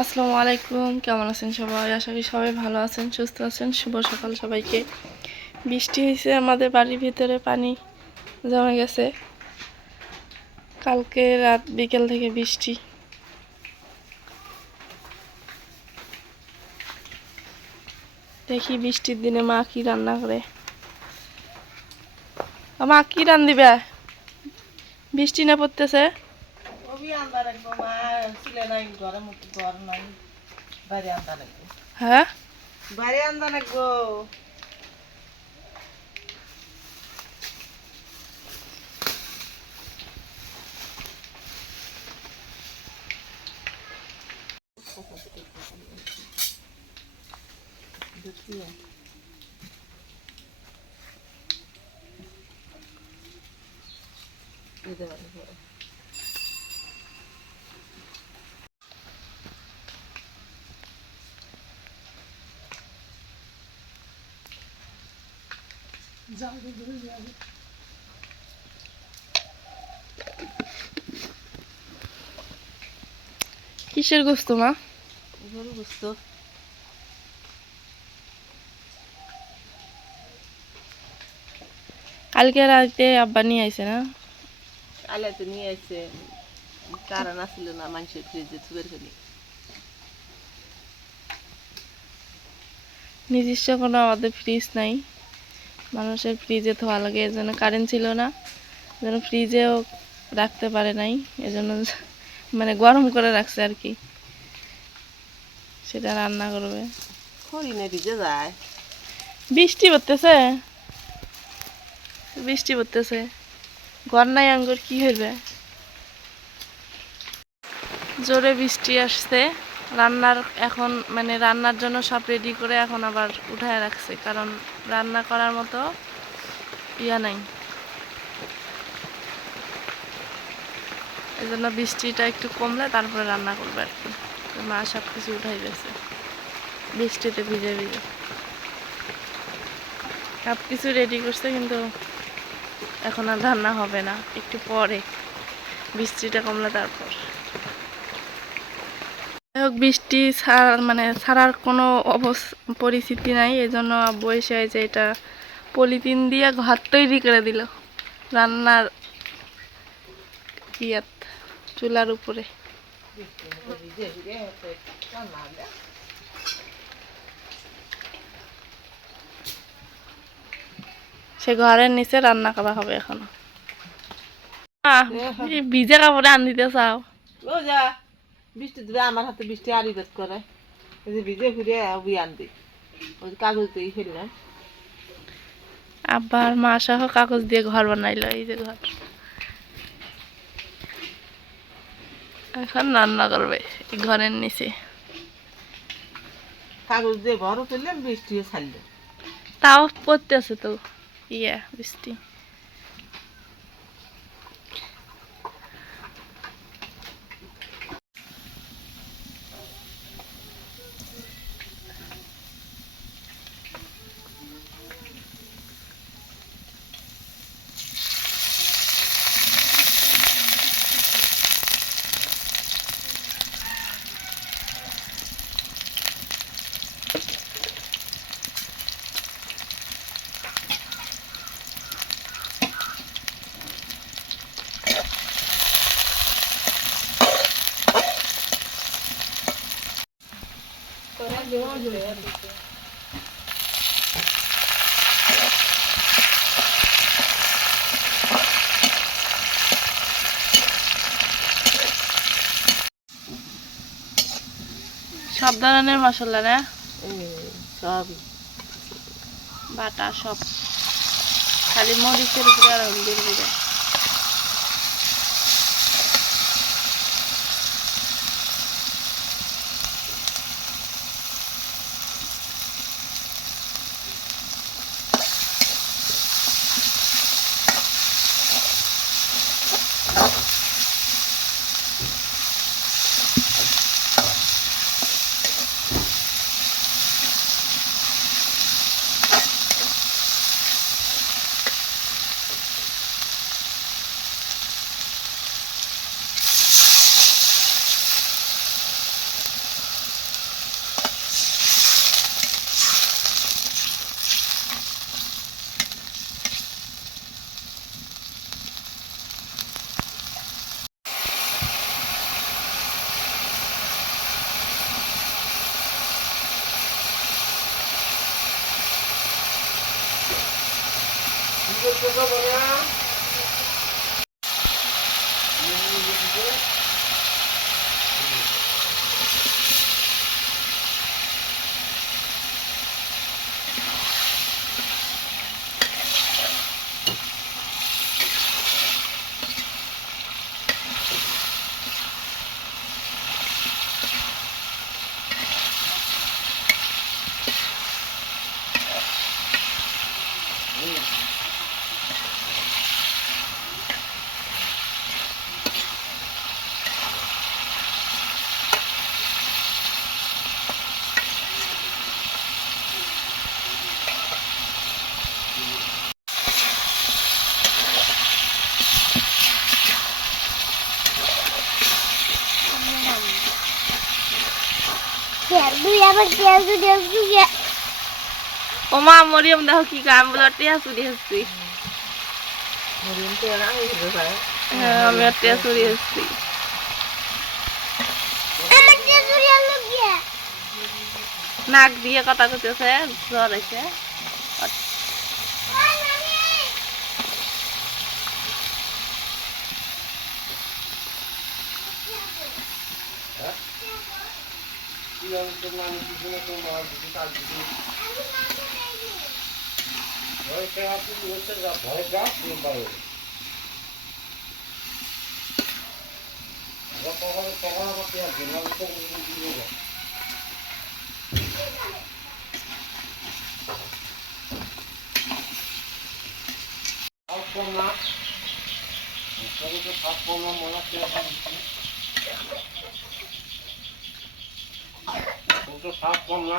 আসসালামু আলাইকুম, কেমন আছেন সবাই? আশা করি সবাই ভালো আছেন, সুস্থ আছেন। শুভ সকাল সবাইকে। বৃষ্টি হয়েছে, আমাদের বাড়ির ভিতরে পানি জমে গেছে। কালকে রাত বিকেল থেকে বৃষ্টি। দেখি বৃষ্টির দিনে মা কি রান্না করে। মা কি রান দিবে? বৃষ্টি না পড়তেছে। হ্যাঁ, বাড়ি আনবা লাগবো। কিসের গোস্ত মা? গরু গোস্ত। কালকে রাতে আব্বা নিয়ে আইছে না? আলাতে নিয়ে আসছে, কারণ আসছিল না মানুষের ফ্রিজে থুবের ফেলি। নিজস্ব কোনো আমাদের ফ্রিজ নাই, মানুষের ফ্রিজে ধোয়া লাগে, এজন্য কারেন্ট ছিল না, যেন ফ্রিজেও রাখতে পারে নাই, এজন্য মানে গরম করে রাখছে আর কি, সেটা রান্না করবে। হরিণে ভিজে যায়। বৃষ্টি পড়তেছে, বৃষ্টি পড়তেছে, ঘর নাই আঙ্গুর কি হইবে। জোরে বৃষ্টি আসছে, রান্নার এখন মানে রান্নার জন্য সব রেডি করে এখন আবার উঠায় রাখছে, কারণ রান্না করার মতো ইয়া নাই, এই জন্য বৃষ্টিটা একটু কমলে তারপরে রান্না করবে আর কি। তো মা সব কিছু উঠাই গেছে বৃষ্টিতে ভিজে ভিজে, সব কিছু রেডি করছে, কিন্তু এখন আর রান্না হবে না, একটু পরে বৃষ্টিটা কমলে তারপর। যাই হোক, বৃষ্টি মানে ছাড়ার কোনো পরিস্থিতি নাই, এই জন্য আব্বু এসে যে এটা পলিথিন দিয়ে ঘর তৈরি করে দিল রান্নার ইয়াত চুলার উপরে। সে ঘরের নিচে রান্না করা হবে এখন। এই ভিজে কাপড়ে আন দিতে চাও? ও যা বৃষ্টি দিবে, আমার হাতে বৃষ্টি আরি বেত করে, এই যে ভিজে ফিরে উই আনবি, ওই কাগজ দিয়ে ফেললাম। আবার মা সহ কাগজ দিয়ে ঘর বানাইলো, এই যে ঘর। এখন রান্না করবে এই ঘরের নিচে। কাগজ দিয়ে ঘরও ফেললাম, বৃষ্টিও ছাড়লো। তাও পড়তেছে তো বৃষ্টি। সব ধরনের মশলা না, সবই বাটা সব, খালি মরিচের উপরে আর হলদির উপরে। ও মা মরিয়ম দেখো কি গান বলে টিয়া চুরি হচ্ছি। হ্যাঁ আমি টিয়া চুরি হচ্ছি। নাক দিয়ে কথা করতেছে, জ্বর এসে। সাপ কম না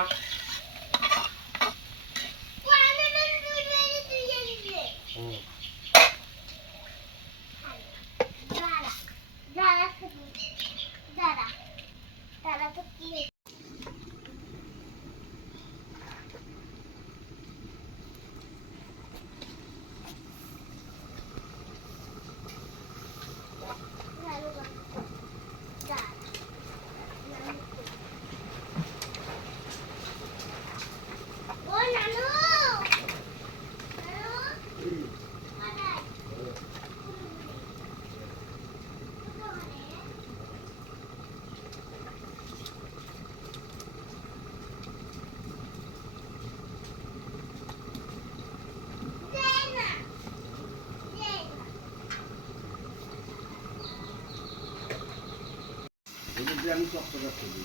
আমি চক্কর চলে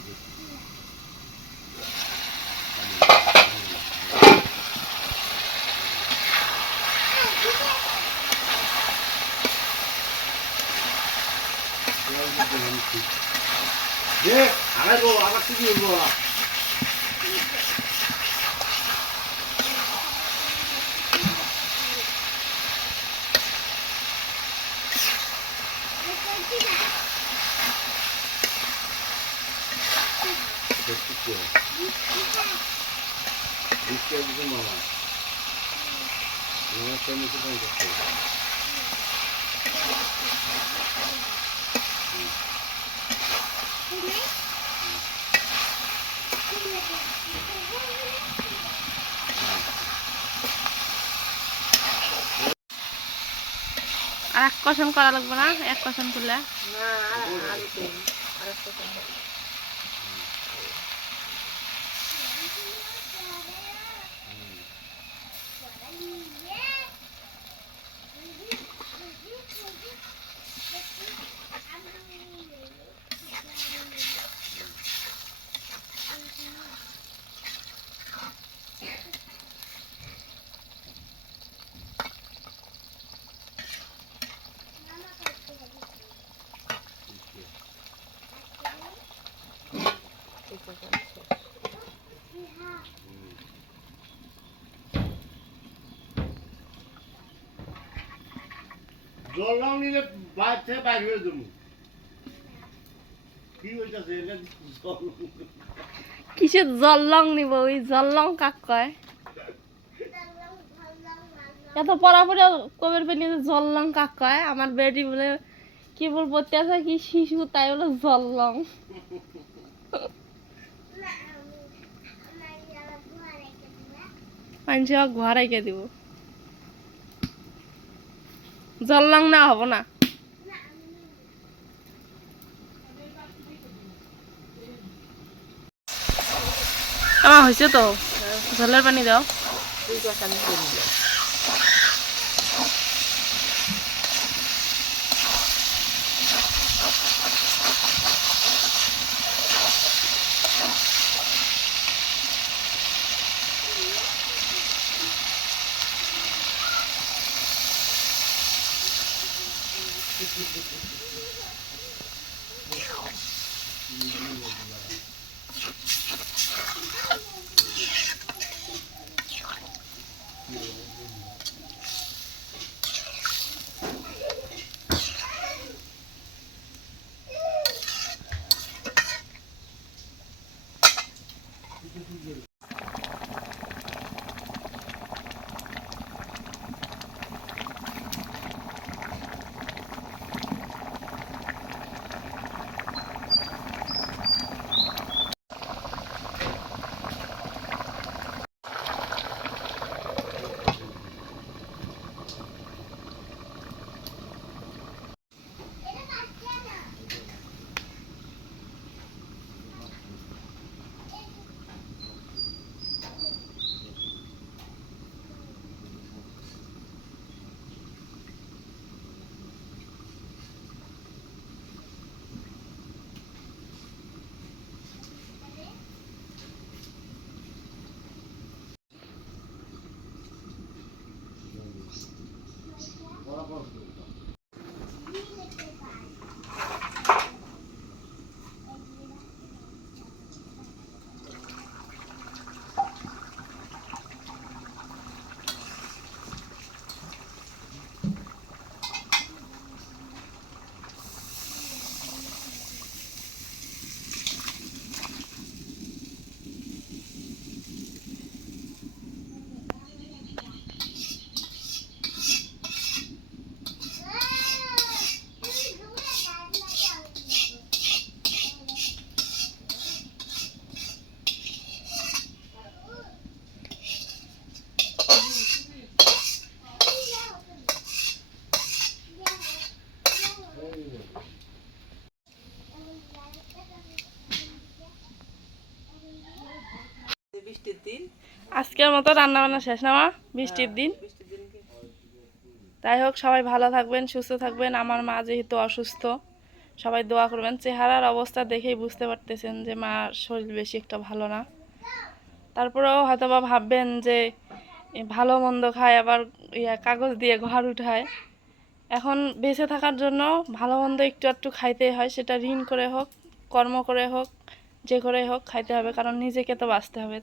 আড়াই গো আবার কি বলবো মামা আর এক কষণ করা লাগবে না, এক কষণ করলে জল নাও নিলে বাইরে থেকে বাইরে হয়ে যাবো কি হইতাছে এটা জল কিসের জল্লং নিব? ওই জল্লং কাক কয়? এত পড়াপড়ি কবের পেলি জল্লং কাক কয়? আমার বেটি বলে কি বল পড়তে আছে কি শিশু, তাই বলে জল্লং। মানুষ ঘর রেখে দিব। জল লং না হবো না। হয়েছে তো, জলের পানি দাও। দুই গ্লাস আমি করে নিলাম। বৃষ্টির দিন, আজকের মতো রান্না বান্না শেষ না মা? বৃষ্টির দিন। বৃষ্টির দিন কি যাই হোক, সবাই ভালো থাকবেন, সুস্থ থাকবেন। আমার মা যেহেতু অসুস্থ, সবাই দোয়া করবেন। চেহারার অবস্থা দেখেই বুঝতে পারতেছেন যে মার শরীর বেশি একটা ভালো না। তারপরেও হয়তো বা ভাববেন যে ভালো মন্দ খায়, আবার কাগজ দিয়ে ঘর উঠায়। এখন বেঁচে থাকার জন্য ভালো মন্দ একটু একটু খাইতেই হয়, সেটা ঋণ করে হোক, কর্ম করে হোক, যে করে হোক খাইতে হবে, কারণ নিজেকে তো বাঁচতে হবে।